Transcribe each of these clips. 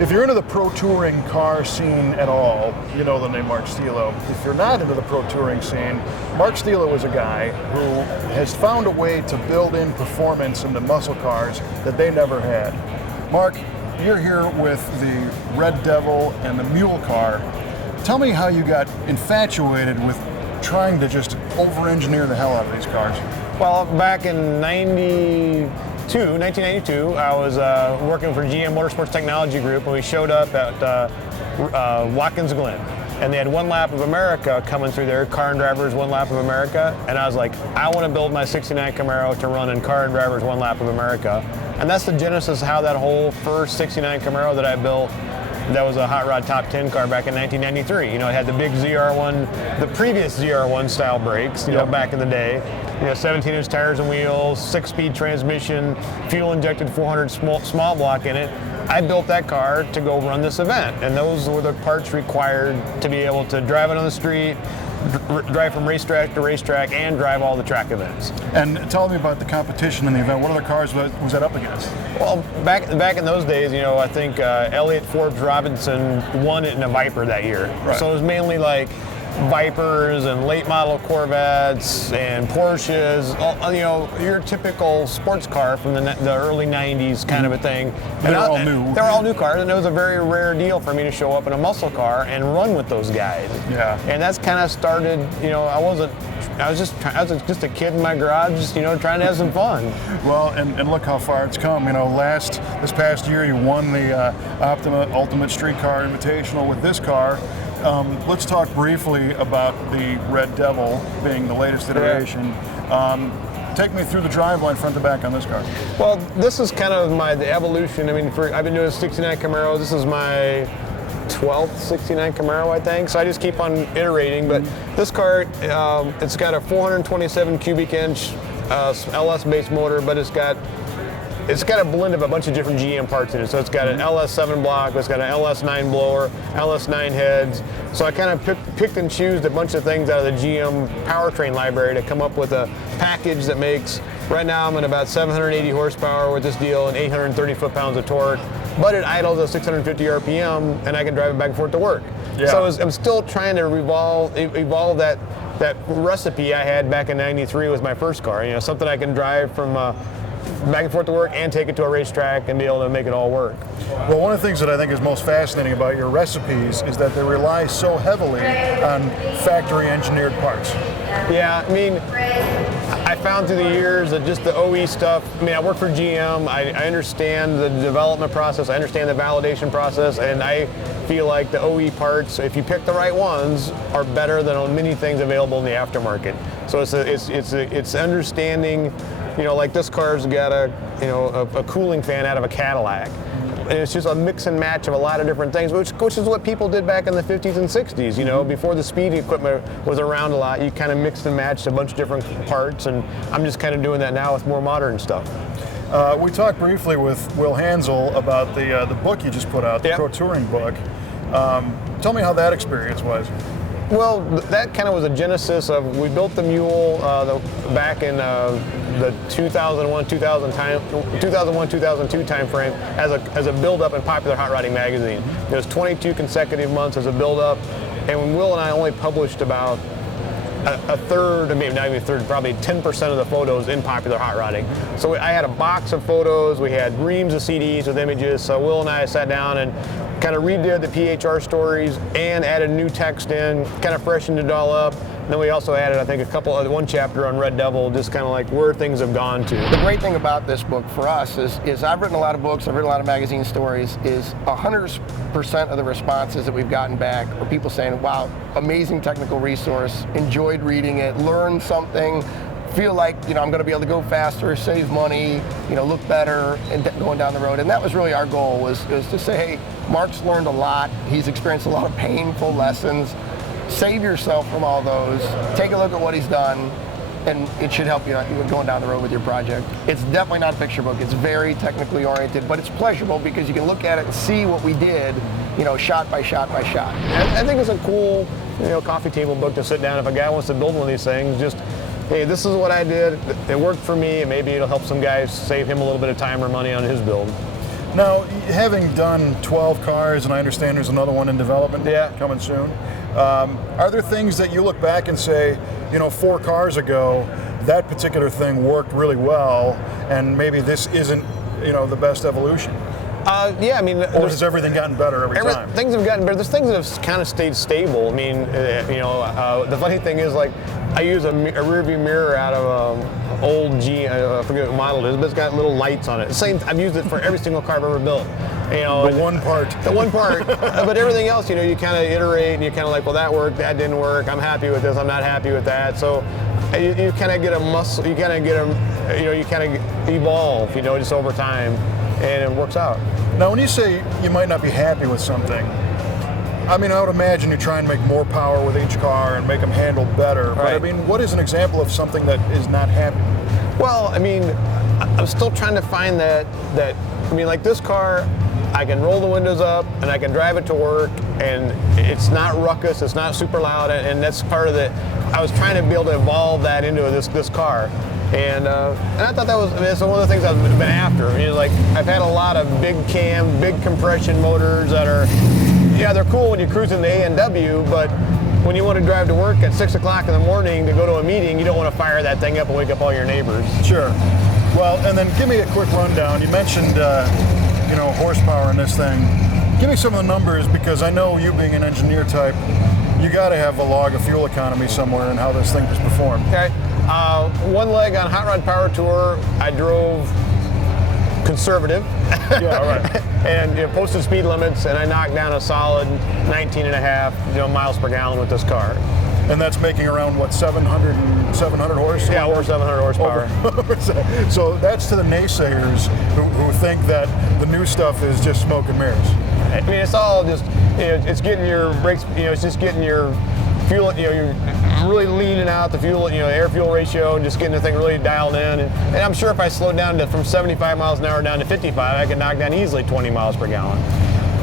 If you're into the pro touring car scene at all, you know the name Mark Stielow. If you're not into the pro touring scene, Mark Stielow is a guy who has found a way to build in performance into muscle cars that they never had. Mark, you're here with the Red Devil and the Mule car. Tell me how you got infatuated with trying to just over-engineer the hell out of these cars. Well, back in 1992, I was working for GM Motorsports Technology Group, and we showed up at Watkins Glen. And they had One Lap of America coming through there, Car and Drivers One Lap of America. And I was like, I want to build my 69 Camaro to run in Car and Drivers One Lap of America. And that's the genesis of how that whole first 69 Camaro that I built, that was a Hot Rod Top 10 car back in 1993. You know, it had the big ZR1, the previous ZR1 style brakes, you know, back in the day. You know, 17-inch tires and wheels, 6-speed transmission, fuel-injected 400 small block in it. I built that car to go run this event, and those were the parts required to be able to drive it on the street, drive from racetrack to racetrack, and drive all the track events. And tell me about the competition in the event. What other cars was that up against? Well, back in those days, you know, I think Elliott Forbes Robinson won it in a Viper that year. Right. So it was mainly like Vipers and late model Corvettes and Porsches, you know, your typical sports car from the early 90s kind of a thing. They're all new. They were all new cars, and it was a very rare deal for me to show up in a muscle car and run with those guys. Yeah. And that's kind of started, you know, I was just a kid in my garage, just, you know, trying to have some fun. Well, and look how far it's come. You know, this past year you won the Ultimate Street Car Invitational with this car. Let's talk briefly about the Red Devil being the latest iteration. Take me through the driveline front to back on this car. Well, this is kind of the evolution. I mean, I've been doing a 69 Camaro. This is my 12th 69 Camaro, I think. So I just keep on iterating. But this car, it's got a 427 cubic inch LS base motor, but it's got a blend of a bunch of different GM parts in it. So it's got an LS7 block, it's got an LS9 blower, LS9 heads. So I kind of picked and chose a bunch of things out of the GM powertrain library to come up with a package that makes, right now I'm at about 780 horsepower with this deal and 830 foot-pounds of torque. But it idles at 650 RPM, and I can drive it back and forth to work. Yeah. So I'm still trying to evolve that recipe I had back in '93 with my first car. You know, something I can drive from back and forth to work and take it to a racetrack and be able to make it all work. Well, one of the things that I think is most fascinating about your recipes is that they rely so heavily on factory engineered parts. Yeah, I mean, I found through the years that just the OE stuff, I mean, I work for GM, I understand the development process, I understand the validation process, and I feel like the OE parts, if you pick the right ones, are better than on many things available in the aftermarket. So it's understanding, you know, like this car's got a cooling fan out of a Cadillac. And it's just a mix and match of a lot of different things, which is what people did back in the 50s and 60s, you know, before the speed equipment was around a lot. You kind of mixed and matched a bunch of different parts, and I'm just kind of doing that now with more modern stuff. We talked briefly with Will Hansel about the book you just put out, the Pro Touring book. Tell me how that experience was. Well, that kind of was a genesis of, we built the Mule back in the 2001-2002 time frame as a build-up in Popular Hot Rodding magazine. It was 22 consecutive months as a build-up, and Will and I only published about a third, maybe not even a third, probably 10% of the photos in Popular Hot Rodding. So I had a box of photos, we had reams of CDs with images, so Will and I sat down and kind of redid the PHR stories and added new text in, kind of freshened it all up. And then we also added, I think, one chapter on Red Devil, just kind of like where things have gone to. The great thing about this book for us is I've written a lot of books, I've written a lot of magazine stories, is 100% of the responses that we've gotten back are people saying, wow, amazing technical resource, enjoyed reading it, learned something, feel like, you know, I'm going to be able to go faster, save money, you know, look better, and going down the road. And that was really our goal, was to say, hey, Mark's learned a lot, he's experienced a lot of painful lessons, save yourself from all those, take a look at what he's done, and it should help you going down the road with your project. It's definitely not a picture book, it's very technically oriented, but it's pleasurable because you can look at it and see what we did, you know, shot by shot by shot. I think it's a cool, you know, coffee table book to sit down if a guy wants to build one of these things. Just, hey, this is what I did, it worked for me, and maybe it'll help some guys, save him a little bit of time or money on his build. Now, having done 12 cars, and I understand there's another one in development coming soon, are there things that you look back and say, 4 cars ago, that particular thing worked really well, and maybe this isn't, the best evolution? Yeah, I mean, or has everything gotten better every time? Things have gotten better. There's things that have kind of stayed stable. I mean, the funny thing is, like, I use a rear view mirror out of an old I forget what model it is, but it's got little lights on it. I've used it for every single car I've ever built. The one part. The one part. But everything else, you kind of iterate, and you kind of like, well, that worked, that didn't work. I'm happy with this. I'm not happy with that. So you kind of get a muscle. You kind of get a, you kind of evolve, just over time, and it works out. Now, when you say you might not be happy with something, I mean, I would imagine you try and make more power with each car and make them handle better. But I mean, what is an example of something that is not happy? Well, I mean, I'm still trying to find that. I mean, like this car, I can roll the windows up and I can drive it to work, and it's not ruckus, it's not super loud, and that's part of the. I was trying to be able to evolve that into this car. And I thought that was, it's one of the things I've been after. I mean, like, I've had a lot of big compression motors that are, they're cool when you're cruising the A&W, but when you want to drive to work at 6 o'clock in the morning to go to a meeting, you don't want to fire that thing up and wake up all your neighbors. Sure. Well, and then give me a quick rundown. You mentioned, horsepower in this thing. Give me some of the numbers, because I know you being an engineer type, you got to have a log of fuel economy somewhere and how this thing has performed. Okay. One leg on Hot Rod Power Tour, I drove conservative. Yeah, all right. And posted speed limits, and I knocked down a solid 19.5 miles per gallon with this car. And that's making around, what, 700 horse? Yeah, over 700 horsepower. So that's to the naysayers who think that the new stuff is just smoke and mirrors. I mean, it's all just, it's getting your brakes, it's just getting your fuel, you're really leaning out the fuel, air-fuel ratio, and just getting the thing really dialed in. And I'm sure if I slowed down from 75 miles an hour down to 55, I could knock down easily 20 miles per gallon.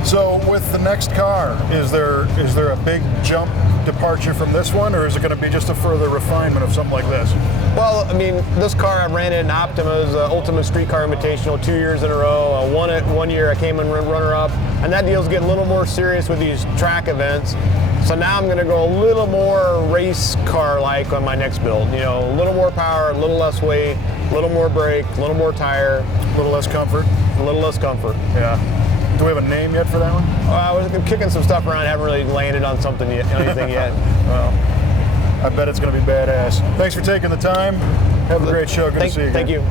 So with the next car, is there a big jump departure from this one, or is it going to be just a further refinement of something like this? Well, I mean, this car, I ran it in Optima's Ultimate Street Car Invitational 2 years in a row. Won it 1 year, I came in runner-up, and that deal's getting a little more serious with these track events. So now I'm going to go a little more race car-like on my next build. A little more power, a little less weight, a little more brake, a little more tire. A little less comfort? A little less comfort. Yeah. Do we have a name yet for that one? I was kicking some stuff around. I haven't really landed on anything yet. Well, I bet it's going to be badass. Thanks for taking the time. Have a great show. Good to see you again. Thank you.